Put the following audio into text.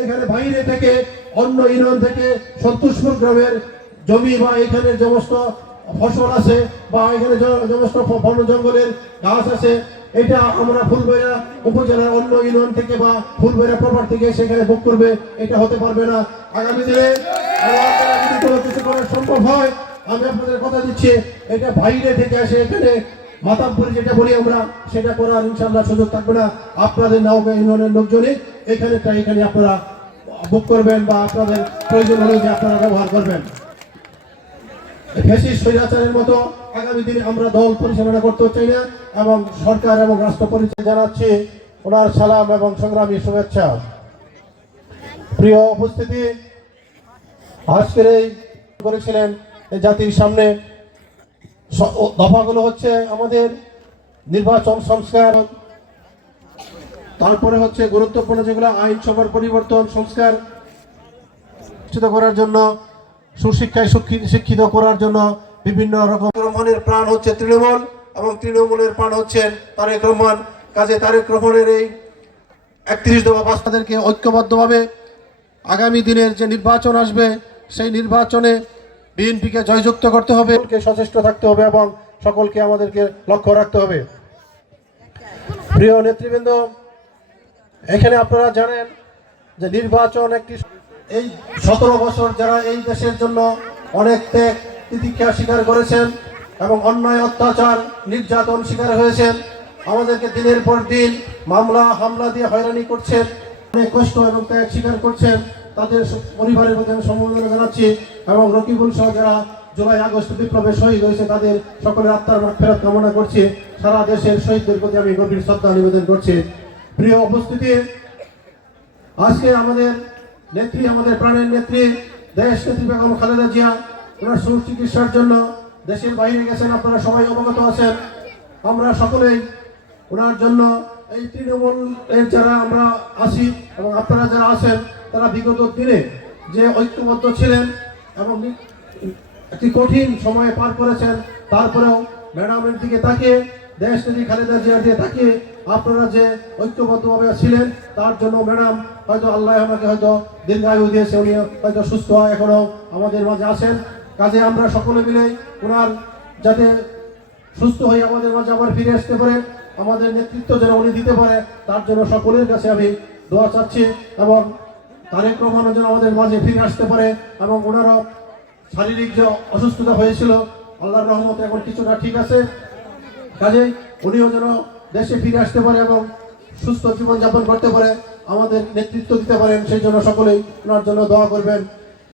এখানে বাইরে থেকে, অন্য ইউনিয়ন থেকে সন্তোষপুর গ্রামের জমি বা এখানে সমস্ত ফসল আছে বা এখানে সমস্ত বন জঙ্গলের গাছ আছে, এটা আমরা ফুলবেড়া উপজেলার অন্য ইউনিয়ন থেকে বা ফুলবইরা প্রপার থেকে সেখানে বুক করবে, এটা হতে পারবে না। আগামী দিনে যদি কোনো কিছু করা সম্ভব হয়, আমি আপনাদের কথা দিচ্ছি, এটা বাইরে থেকে আসে এখানে মাতাবপুরি যেটা বলি আমরা, সেটা করার ইনশাল্লাহ সুযোগ থাকবে না। আপনাদের নওগাঁ ইউনিয়নের লোকজনই এখানে এখানে আপনারা বুক করবেন বা আপনাদের প্রয়োজন হলে যে আপনারা ব্যবহার করবেন। ফেসিস স্বৈরাচারের মতো আগামী দিনে আমরা দল পরিচালনা করতে চাই না এবং সরকার এবং রাষ্ট্র পরিচয় জানাচ্ছি। ওনার সালাম এবং সংগ্রামী শুভেচ্ছা। প্রিয় উপস্থিতি, আজকের এই করেছিলেন জাতির সামনে দফাগুলো হচ্ছে আমাদের নির্বাচন সংস্কার তারপরে হচ্ছে গুরুত্বপূর্ণ যেগুলো আইনসভার পরিবর্তন, সংস্কার করার জন্য, সুশিক্ষায় শিক্ষিত করার জন্য বিভিন্ন রকম প্রাণ হচ্ছে তৃণমূল এবং তৃণমূলের প্রাণ হচ্ছেন তারেক রহমান। কাজে তারেক রহমানের এই একত্রিশ দফা বাস্তাদেরকে ঐক্যবদ্ধভাবে আগামী দিনের যে নির্বাচন আসবে, সেই নির্বাচনে বিএনপিকে জয়যুক্ত করতে হবে সচেষ্ট থাকতে হবে এবং সকলকে আমাদেরকে লক্ষ্য রাখতে হবে। প্রিয় নেতৃবৃন্দ এখানে আপনারা জানেন যে নির্বাচন একটি এই সতেরো বছর যারা এই দেশের জন্য অনেক ত্যাগ, তিতিক্ষা স্বীকার করেছেন এবং অন্যায়, অত্যাচার, নির্যাতন শিকার হয়েছেন, আমাদেরকে দিনের পর দিন মামলা, হামলা দিয়ে হয়রানি করছেন, অনেক কষ্ট এবং ত্যাগ স্বীকার করছেন, তাদের পরিবারের প্রতি আমি সম্বোধনা জানাচ্ছি এবং রকিবুল সহ যারা জুলাই, আগস্ট বিপ্লবে শহীদ হয়েছে, তাদের সকলের আত্মার ফেরত কামনা করছি। সারা দেশের শহীদদের প্রতি আমি গভীর শ্রদ্ধা নিবেদন করছি। প্রিয় উপস্থিতি, আজকে আমাদের নেত্রী, আমাদের প্রাণের নেত্রী দেশ নেত্রী বেগম খালেদা জিয়া, ওনার সুচিকিৎসার জন্য দেশের বাইরে গেছেন, আপনারা সবাই অবগত আছেন। আমরা সকলেই ওনার জন্য এই তৃণমূল এর যারা আমরা আসি এবং আপনারা যারা আছেন, তারা বিগত দিনে যে ঐক্যবদ্ধ ছিলেন এবং একটি কঠিন সময় পার করেছেন, তারপরেও ম্যাডামের দিকে তাকিয়ে দেশ নেত্রী খালেদা জিয়ার দিকে তাকিয়ে আপনারা যে ঐক্যবদ্ধভাবে ছিলেন, তার জন্য ম্যাডাম, হয়তো আল্লাহ আমাকে হয়তো দীর্ঘায়ু দিয়েছে, উনি হয়তো সুস্থ এখনও আমাদের মাঝে আছেন। কাজে আমরা সকলে মিলে ওনার যাতে সুস্থ হয়ে আমাদের মাঝে আবার ফিরে আসতে পারে, আমাদের নেতৃত্ব যেন উনি দিতে পারে, তার জন্য সকলের কাছে আমি দোয়া চাচ্ছি এবং তারেক রহমানও যেন আমাদের মাঝে ফিরে আসতে পারে এবং ওনারও শারীরিক যে অসুস্থতা হয়েছিল, আল্লাহর রহমতে এখন কিছুটা ঠিক আছে। কাজে উনিও যেন দেশে ফিরে আসতে পারে এবং সুস্থ জীবনযাপন করতে পারে, আমাদের নেতৃত্ব দিতে পারেন, সেই জন্য সকলেই ওনার জন্য দোয়া করবেন।